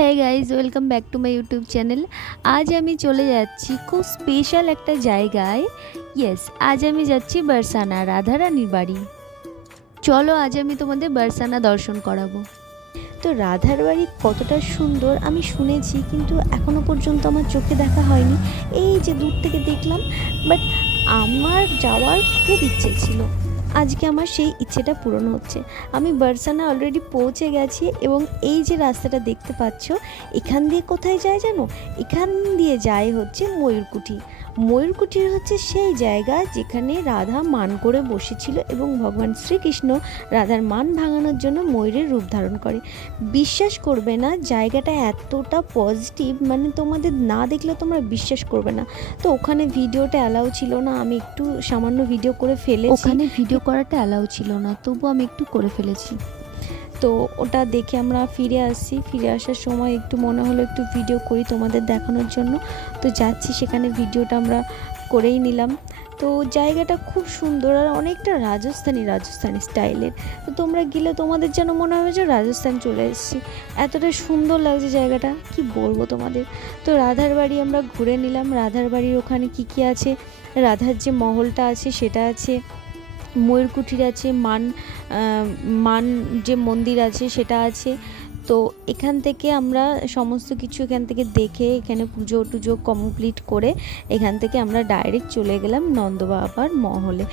হ্যাঁ guys, welcome back to my YouTube channel. আজ আমি চলে যাচ্ছি খুব স্পেশাল একটা জায়গায়। ইয়েস, আজ আমি যাচ্ছি বারসানা, রাধারানীর বাড়ি। চলো আজ আমি তোমাদের বারসানা দর্শন করাবো। তো রাধার বাড়ি কতটা সুন্দর আমি শুনেছি, কিন্তু এখনো পর্যন্ত আমার চোখে দেখা হয়নি। এই যে দূর থেকে দেখলাম, বাট আমার যাওয়ার খুব ইচ্ছে ছিল। আজকে আমার সেই ইচ্ছেটা পূরণ হচ্ছে। আমি বারসানা অলরেডি পৌঁছে গেছি এবং এই যে রাস্তাটা দেখতে পাচ্ছ, এখান দিয়ে কোথায় যায় জানো? এখান দিয়ে যায় হচ্ছে ময়ূরকুঠি। ময়ূরকুঠির হচ্ছে সেই জায়গা যেখানে রাধা মান করে বসেছিল এবং ভগবান শ্রীকৃষ্ণ রাধার মান ভাঙানোর জন্য ময়ূরের রূপ ধারণ করে। বিশ্বাস করবে না, জায়গাটা এতটা পজিটিভ, মানে তোমাদের না দেখলে তোমরা বিশ্বাস করবে না। তো ওখানে ভিডিওটা অ্যালাউ ছিল না, আমি একটু সামান্য ভিডিও করে ফেলেছি। ওখানে ভিডিও করাটা অ্যালাউ ছিল না, তবু আমি একটু করে ফেলেছি। তো ওটা দেখে আমরা ফিরে আসছি। ফিরে আসার সময় একটু মনে হলো একটু ভিডিও করি তোমাদের দেখানোর জন্য। তো যাচ্ছি, সেখানে ভিডিওটা আমরা করেই নিলাম। তো জায়গাটা খুব সুন্দর আর অনেকটা রাজস্থানি স্টাইলের। তো তোমরা গেলে তোমাদের যেন মনে হবে যে রাজস্থান চলে এসেছি, এতটা সুন্দর লাগছে জায়গাটা, কি বলবো তোমাদের। তো রাধার বাড়ি আমরা ঘুরে নিলাম। রাধার বাড়ির ওখানে কি আছে, রাধার যে মহলটা আছে সেটা আছে, ময়ূরকুঠির আছে, মান যে মন্দির আছে সেটা আছে। তো এখান থেকে আমরা সমস্ত কিছু এখান থেকে দেখে, এখানে পুজো টুজো কমপ্লিট করে এখান থেকে আমরা ডাইরেক্ট চলে গেলাম নন্দবাবার মহলে।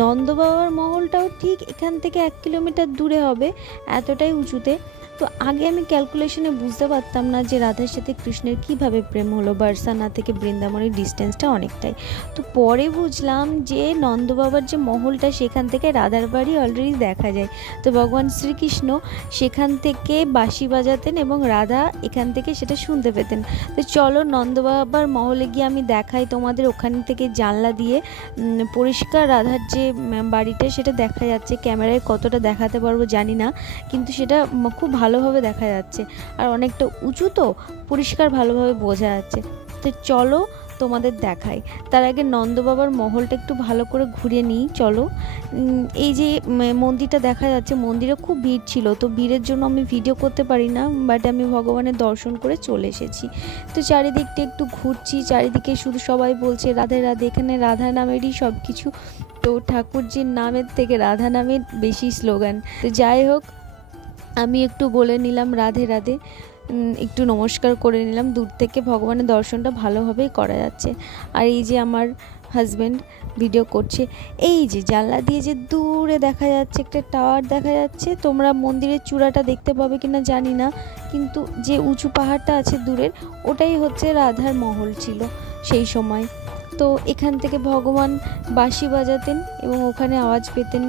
নন্দবাবার মহলটাও ঠিক এখান থেকে 1 কিলোমিটার দূরে হবে, এতটাই উঁচুতে। তো আগে আমি ক্যালকুলেশনে বুঝতে পারতাম না যে রাধার সাথে কৃষ্ণের কিভাবে প্রেম হলো। বারসানা থেকে বৃন্দাবনের ডিস্টেন্সটা অনেকটাই। তো পরে বুঝলাম যে নন্দবাবার যে মহলটা, সেখান থেকে রাধার বাড়ি অলরেডি দেখা যায়। তো ভগবান শ্রীকৃষ্ণ সেখান থেকে বাঁশি বাজাতেন এবং রাধা এখান থেকে সেটা শুনতে পেতেন। তো চলো নন্দবাবার মহলে গিয়ে আমি দেখাই তোমাদের। ওখান থেকে জানলা দিয়ে পরিষ্কার রাধার যে বাড়িটা সেটা দেখা যাচ্ছে। ক্যামেরায় কতটা দেখাতে পারবো জানি না, কিন্তু সেটা খুব ভালোভাবে দেখা যাচ্ছে। আর অনেকটা উঁচু, তো পরিষ্কার ভালোভাবে বোঝা যাচ্ছে। তো চলো তোমাদের দেখাই। তার আগে নন্দবাবার মহলটা একটু ভালো করে ঘুরে নিই, চলো। এই যে মন্দিরটা দেখা যাচ্ছে, মন্দিরে খুব ভিড় ছিল, তো ভিড়ের জন্য আমি ভিডিও করতে পারি না, বাট আমি ভগবানের দর্শন করে চলে এসেছি। তো চারিদিকটা একটু ঘুরছি, চারিদিকে শুধু সবাই বলছে রাধে রাধে। এখানে রাধা নামেরই সব কিছু, তো ঠাকুরজির নামের থেকে রাধা নামের বেশি স্লোগান। তো যাই হোক, আমি একটু বলে নিলাম রাধে রাধে, একটু নমস্কার করে নিলাম। দূর থেকে ভগবানের দর্শনটা ভালোভাবেই করা যাচ্ছে। আর এই যে আমার হাজব্যান্ড ভিডিও করছে। এই যে জানলা দিয়ে যে দূরে দেখা যাচ্ছে একটা টাওয়ার দেখা যাচ্ছে, তোমরা মন্দিরের চূড়াটা দেখতে পাবে কিনা জানি না, কিন্তু যে উঁচু পাহাড়টা আছে দূরের, ওটাই হচ্ছে রাধার মহল ছিল সেই সময়। তো এখান থেকে ভগবান বাঁশি বাজাতেন এবং ওখানে আওয়াজ পেতেন।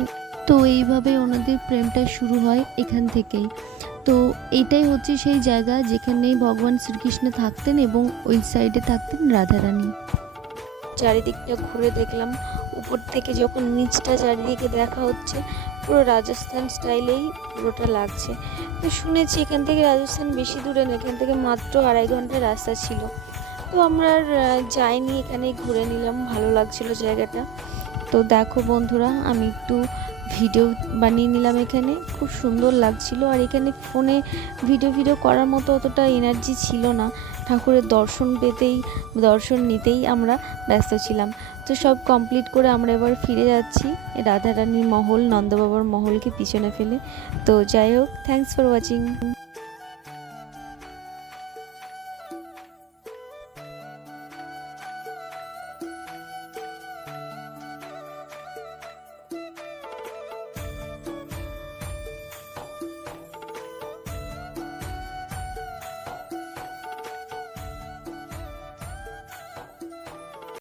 তো এইভাবে ওনাদের প্রেমটা শুরু হয় এখান থেকেই। তো এইটাই হচ্ছে সেই জায়গা যেখানে ভগবান শ্রীকৃষ্ণ থাকতেন এবং ওই সাইডে থাকতেন রাধারানী। চারিদিকটা ঘুরে দেখলাম, উপর থেকে যখন নিচটা চারিদিকে দেখা হচ্ছে, পুরো রাজস্থান স্টাইলেই পুরোটা লাগছে। তো শুনেছি এখান থেকে রাজস্থান বেশি দূরে না, এখান থেকে মাত্র 2.5 ঘন্টার রাস্তা ছিল। তো আমরা আর যাইনি, এখানেই ঘুরে নিলাম, ভালো লাগছিল জায়গাটা। তো দেখো বন্ধুরা, আমি একটু ভিডিও বানিয়ে নিলাম, এখানে খুব সুন্দর লাগছিল। আর এখানে ফোনে ভিডিও করার মতো অতটা এনার্জি ছিল না, ঠাকুরের দর্শন নিতেই আমরা ব্যস্ত ছিলাম। তো সব কমপ্লিট করে আমরা এবার ফিরে যাচ্ছি রাধারানীর মহল, নন্দবাবার মহলকে পিছনে ফেলে। তো যাই হোক, থ্যাংকস ফর ওয়াচিং।